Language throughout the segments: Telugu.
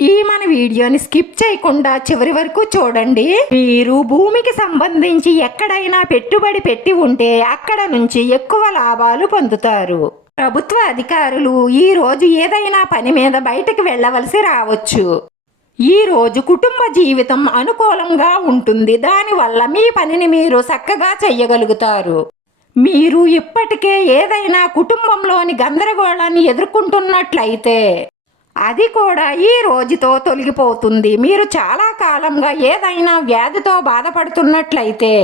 ఈ మన వీడియోని స్కిప్ చేయకుండా చివరి వరకు చూడండి. మీరు భూమికి సంబంధించి ఎక్కడైనా పెట్టుబడి పెట్టి ఉంటే అక్కడ నుంచి ఎక్కువ లాభాలు పొందుతారు. ప్రభుత్వ అధికారులు ఈ రోజు ఏదైనా పని మీద బయటకు వెళ్ళవలసి రావచ్చు. ఈ రోజు కుటుంబ జీవితం అనుకూలంగా ఉంటుంది. దానివల్ల మీ పనిని మీరు చక్కగా చెయ్యగలుగుతారు మీరు ఇప్పటికే ఏదైనా కుటుంబంలోని గందరగోళాన్ని ఎదుర్కొంటున్నట్లయితే అది కూడా ఈ రోజుతో తొలగిపోతుంది. మీరు చాలా కాలంగా ఏదైనా వ్యాధితో బాధపడుతున్నట్లయితే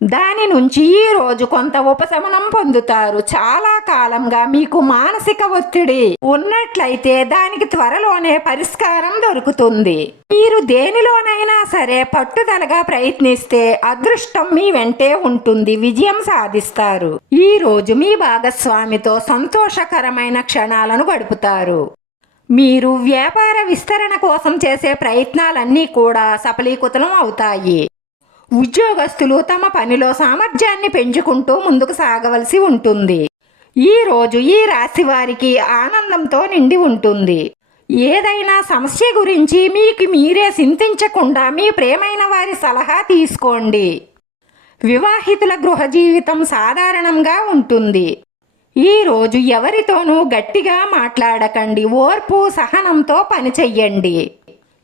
దాని నుంచి ఈ రోజు కొంత ఉపశమనం పొందుతారు. చాలా కాలంగా మీకు మానసిక ఒత్తిడి ఉన్నట్లయితే దానికి త్వరలోనే పరిష్కారం దొరుకుతుంది. మీరు దేనిలోనైనా సరే పట్టుదలగా ప్రయత్నిస్తే అదృష్టం మీ వెంటే ఉంటుంది. విజయం సాధిస్తారు. ఈ రోజు మీ భాగస్వామితో సంతోషకరమైన క్షణాలను గడుపుతారు. మీరు వ్యాపార విస్తరణ కోసం చేసే ప్రయత్నాలన్నీ కూడా సఫలీకృతం అవుతాయి. ఉద్యోగస్తులు తమ పనిలో సామర్థ్యాన్ని పెంచుకుంటూ ముందుకు సాగవలసి ఉంటుంది. ఈ రోజు ఈ రాశి వారికి ఆనందంతో నిండి ఉంటుంది. ఏదైనా సమస్య గురించి మీకు మీరే చింతించకుండా మీ ప్రేమైన వారి సలహా తీసుకోండి. వివాహితుల గృహ జీవితం సాధారణంగా ఉంటుంది. ఈ రోజు ఎవరితోనూ గట్టిగా మాట్లాడకండి ఓర్పు సహనంతో పనిచెయ్యండి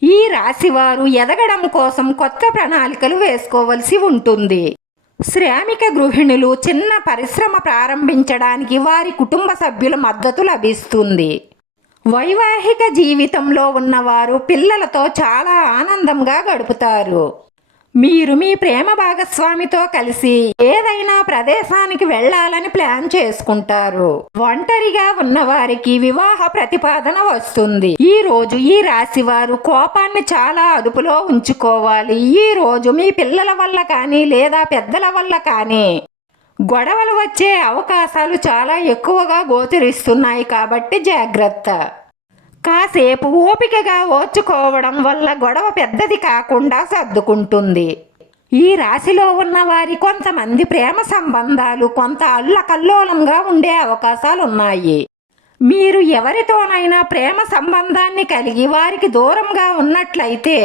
ఈ రాశివారు ఎదగడం కోసం కొత్త ప్రణాళికలు వేసుకోవలసి ఉంటుంది. శ్రామిక గృహిణులు చిన్న పరిశ్రమ ప్రారంభించడానికి వారి కుటుంబ సభ్యుల మద్దతు లభిస్తుంది. వైవాహిక జీవితంలో ఉన్నవారు పిల్లలతో చాలా ఆనందంగా గడుపుతారు. మీరు మీ ప్రేమ భాగస్వామితో కలిసి ఏదైనా ప్రదేశానికి వెళ్ళాలని ప్లాన్ చేసుకుంటారు. ఒంటరిగా ఉన్నవారికి వివాహ ప్రతిపాదన వస్తుంది. ఈ రోజు ఈ రాశి వారు కోపాన్ని చాలా అదుపులో ఉంచుకోవాలి. ఈ రోజు మీ పిల్లల వల్ల కానీ లేదా పెద్దల వల్ల కానీ గొడవలు వచ్చే అవకాశాలు చాలా ఎక్కువగా గోచరిస్తున్నాయి. కాబట్టి జాగ్రత్త. కాసేపు ఓపికగా ఓర్చుకోవడం వల్ల గొడవ పెద్దది కాకుండా సర్దుకుంటుంది. ఈ రాశిలో ఉన్న వారి కొంతమంది ప్రేమ సంబంధాలు కొంత అల్లకల్లోలంగా ఉండే అవకాశాలు ఉన్నాయి మీరు ఎవరితోనైనా ప్రేమ సంబంధాన్ని కలిగి వారికి దూరంగా ఉన్నట్లయితే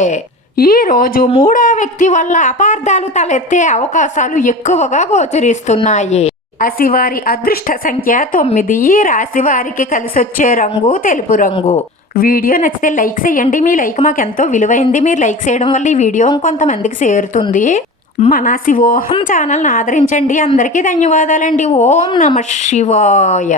ఈ రోజు మూడో వ్యక్తి వల్ల అపార్థాలు తలెత్తే అవకాశాలు ఎక్కువగా గోచరిస్తున్నాయి. రాశివారి అదృష్ట సంఖ్య తొమ్మిది. ఈ రాశి వారికి కలిసొచ్చే రంగు తెలుపు రంగు. వీడియో నచ్చితే లైక్ చేయండి. మీ లైక్ మాకు ఎంతో విలువైంది. మీరు లైక్ చేయడం వల్ల ఈ వీడియో ఇంకొంతమందికి చేరుతుంది. మన శివోహం ఛానల్ని ఆదరించండి. అందరికీ ధన్యవాదాలండి. ఓం నమ శివాయ.